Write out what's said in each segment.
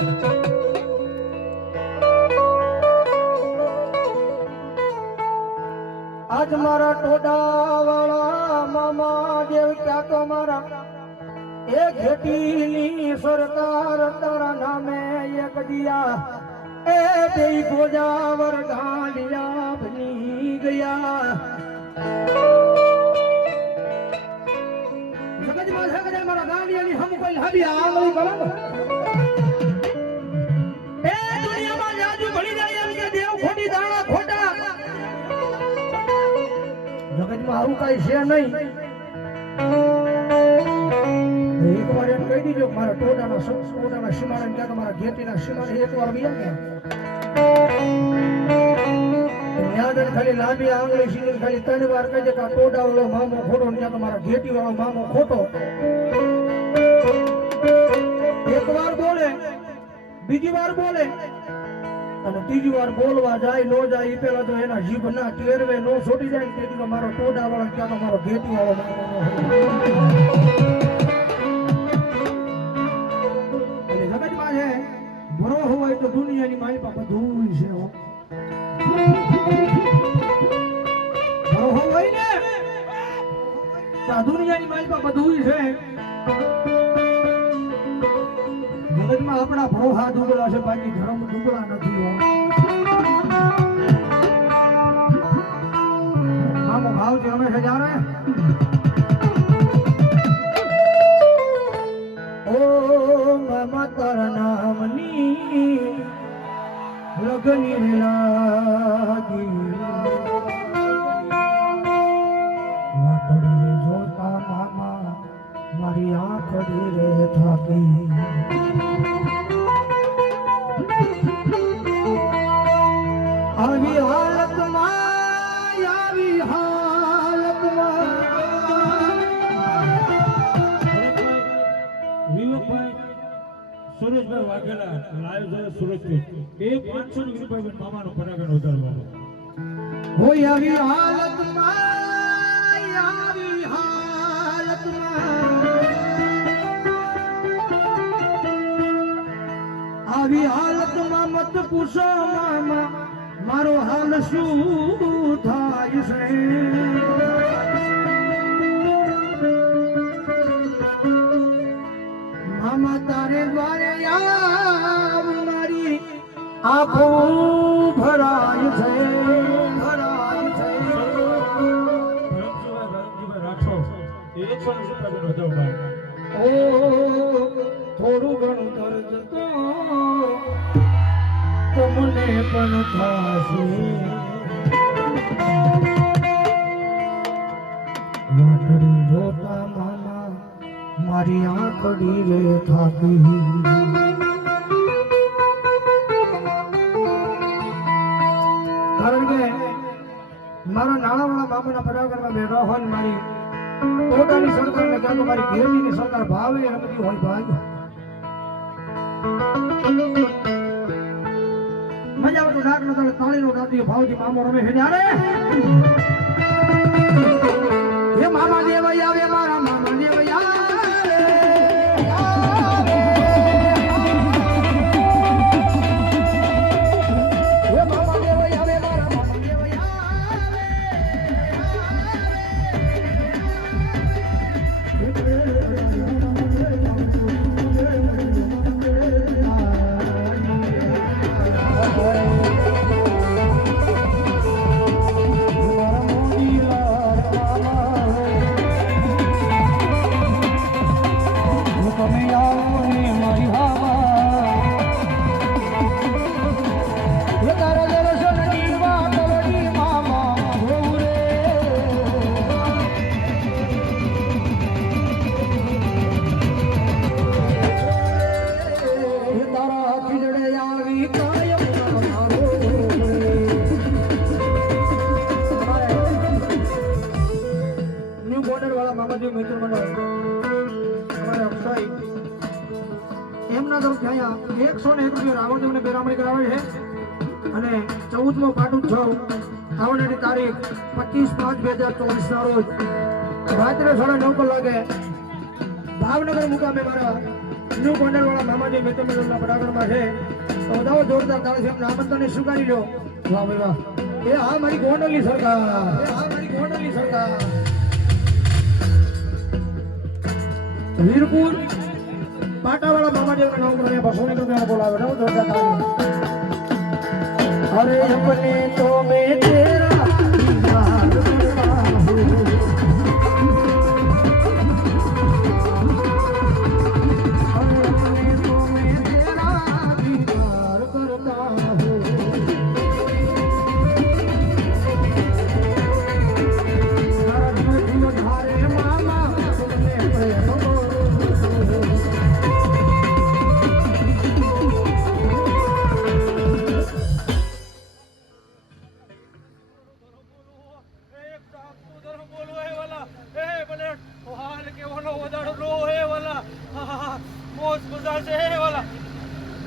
આજ મારા ટોડા વાળા મામા દેવ ક્યાં તો મારા? એ ઘેટીની સરકાર તારા નામે એક દિયા. એ બે ગોજાવર ગાલિયા બની ગયા. જગતમાં કદાચ મારા ગાલિયાની હમ કોઈ લાવી આ કરો ને. જગતમાં આવું કઈ છે નહીં. એક વાર એમ કહી દીધો મારા ટોડાના ટોડાના સીમાડે ત્યાં તો મારા ઘેટીના સીમાડે એક વાર ગયા યાદ ખાલી લાંબી આંગળી સીધી ખાલી ત્રણ વાર કહી દે કે મામો ખોટો ત્યાં તમારા મારા ઘેટી મામો ખોટો. એક વાર બોલે, બીજી વાર બોલે. અને ત્રીજી વાર બોલવા જાય, નો જાય એ પેલા તો એના જીભ ના ટેરવે, નો છોડી જાય, તેથી તો મારો ટોડા વાળો ક્યાં તો મારો ઘેટી વાળો. જગતમાં છે, ભરો હોય તો દુનિયાની મારી પાસે બધું છે ભરો હોય ને? દુનિયાની મારી પાસે બધું છે. જગતમાં આપણા ભરોહા દુબળા છે, બાકી ધર્મ દુબળા નથી મામો ભાવથી હંમેશા જાણે. ઓ મામા તારા નામની લગની લાગી મારી આંખડી રે થાકી. આવી હાલતમાં આવી હાલતમાં. વિનુભાઈ સુરેશભાઈ વાઘેલા લાઈવ છે સુરતથી એ પાંચસો ની રૂપિયા મામાનો પરાગણ વધારવાનો હોય આવી હાલતમાં આવી હાલતમાં. આવી હાલતમાં મત પૂછો મામા મારો હાલ શું થાય છે? મામા તારે દ્વારે આવ મારી આંખો ભરાય છે. ભરાય છે. એ ઓ થોડું ઘણું દર્દ તો તમને પણ થશે. જોતા મામા, મારી આંખડી રે થાકી. કારણ કે મારા નાણાવાળા મામાના પડાગરમાં બેઠો હોય મારી પોતાની સરકાર ને ક્યાં તો મારી ઘેરની સરકાર ભાવે અને બધી હોય ભાઈ મજા આવે તો નાક નો તળે તાળી નો દાદી ભાવજી મામો રમે છે. ત્યારે હે મામા દેવ આવે મારા ચોવીસ પાંચ બે હજાર વાળા મામાજી મિત્ર મિલોના વીરપુર પાટાવાળા મામાદેવના બસો ની રૂપિયા બોલાવે જોરદાર તાળે અરે અપને તો મેં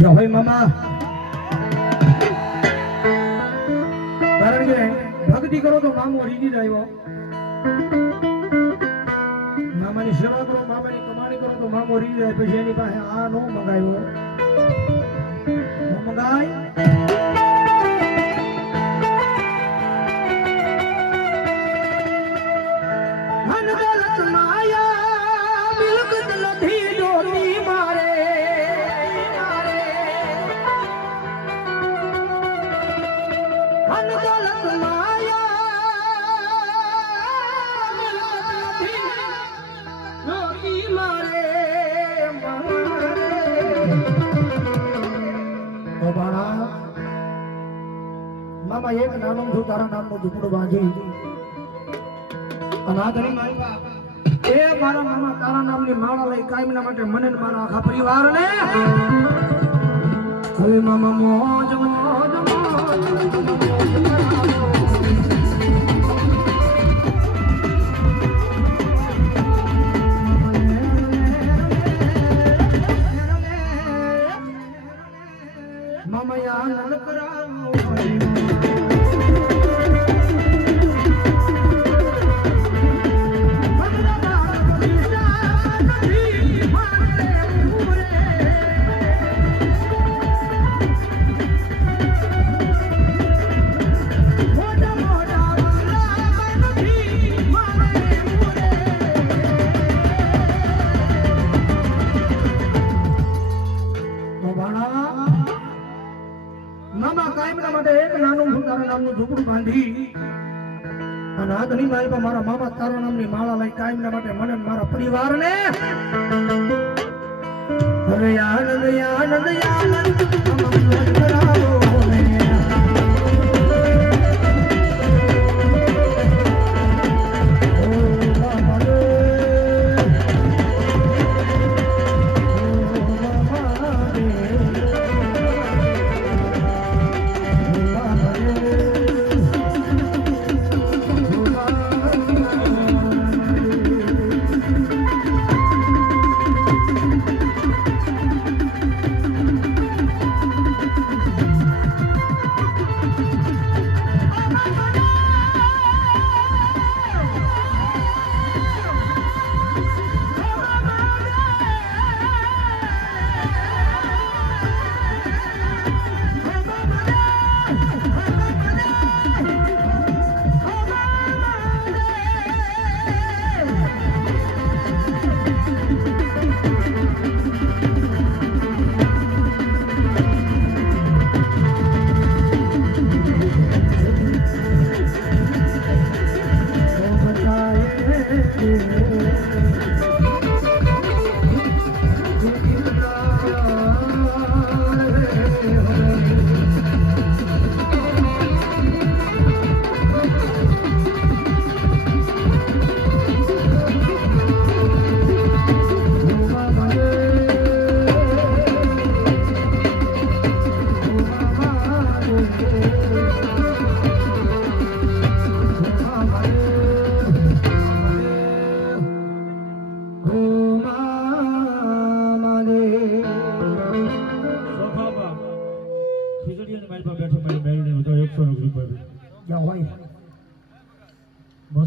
જો ભાઈ મામા. કારણ કે ભક્તિ કરો તો મામો રીજી જાય મામાની સેવા કરો, મામાની કમાણી કરો તો મામો રીજી જાય. પછી એની પાસે આ નો મંગાવ્યો. મંગાય? મામા એક નાનું છું, તારા નામનું ઝૂંપડું બાંધી અને આ ઘણી એ મારા મામા તારા નામની માળા લઈ કાયમના માટે મને મારા આખા પરિવારને હવે મામા મોજ મોજ મોજ મોજ કરાવો. મામા કરાવો મામા કાયમના માટે એક નાનું તારા નામનું ઝૂંપડું બાંધી અને આ ઘણી મારી મારા મામા તારા નામની માળા લઈ કાયમના માટે મને મારા પરિવારને અરે આનંદ આનંદ આનંદ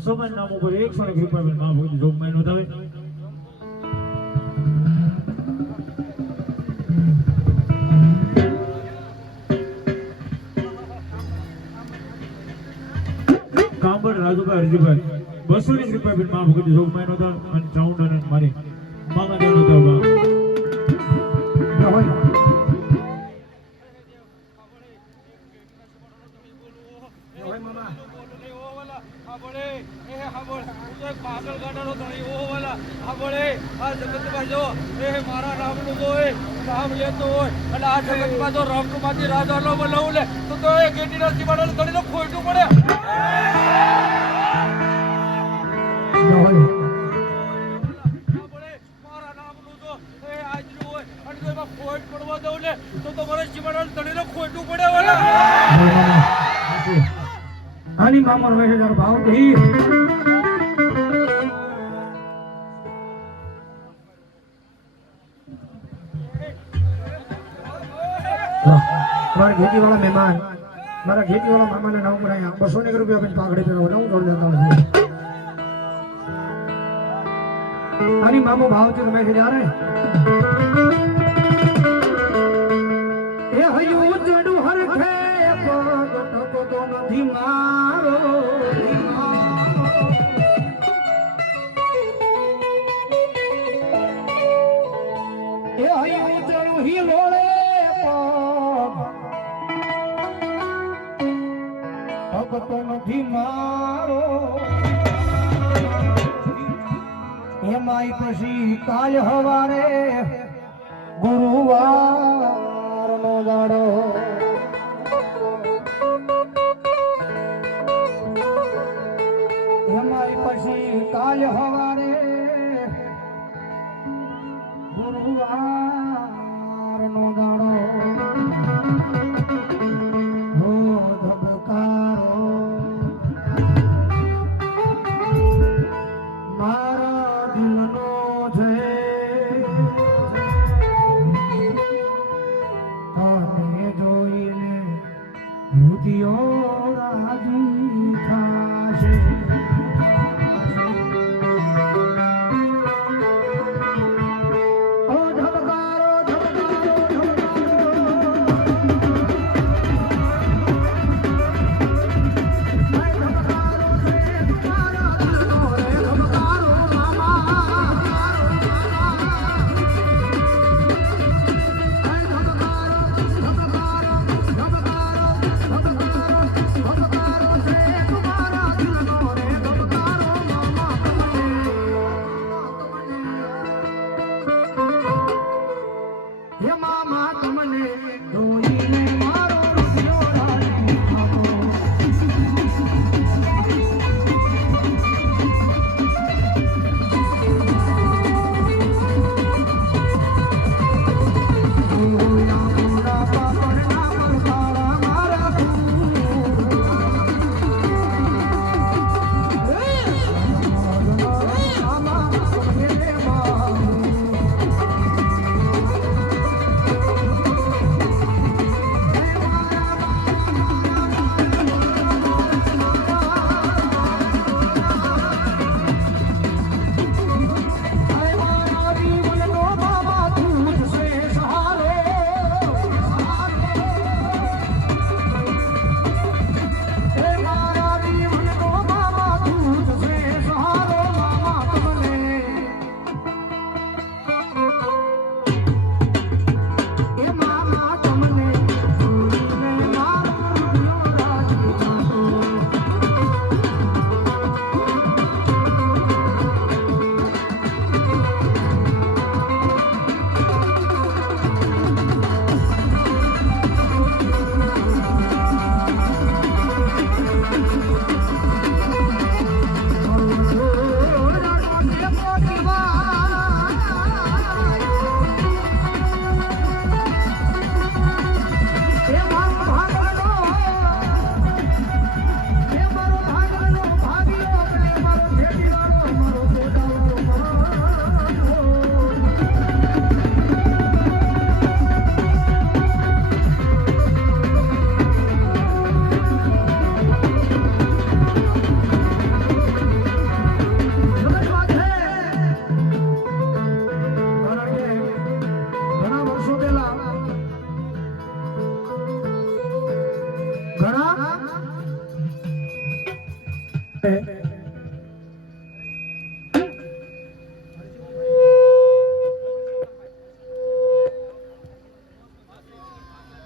સમાજ નામ ઉપર એકસો એક રૂપિયા બેન મહાભોગની જોગ મહિનો થાય. કાંબડ રાજુભાઈ, હરજીભાઈ, બસો વીસ રૂપિયા બેન મહાભોગની જોગ મહિનો થાય. અને ચાઉન્ડ અને મારી મામા નાનો થાય રામ લેતો હોય અને આ જગતમાં જો રામનું રાજાનો બોલાવું લે, તો તો એ ગેટીના જીવાડાને તળીને ખોટું પડે. ખોટ પડવા દઉં ને, તો તમારે મારા સીમાડાનું ખોટું પડે ભાવ ધી મારા ઘેટી વાળા મહેમાન, મારા ઘેટીવાળા મામાને નામ કરાયા બસો ને રૂપિયા પછી પાઘડી પહેરો હું જોડ દેતા નથી. આની મામો ભાવ છે તમે છે જ્યારે? એ હયું જડું હરખે, પગ ટકતો નથી મારો ટકતો નથી મારો. એમાંય પછી કાલ હવારે ગુરુવાર નો દાડો.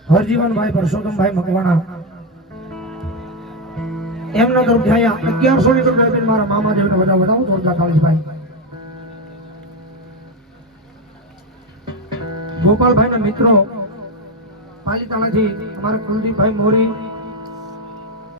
હરજીવનભાઈ પરસોત્તમભાઈ મકવાણા. એમના તરફ થયા અગિયારસો ની તો મારા મામા દેવને બધા વધાવો જોરદાર ગોપાલભાઈ ના મિત્રો પાલીતાણાથી અમારા કુલદીપભાઈ મોરી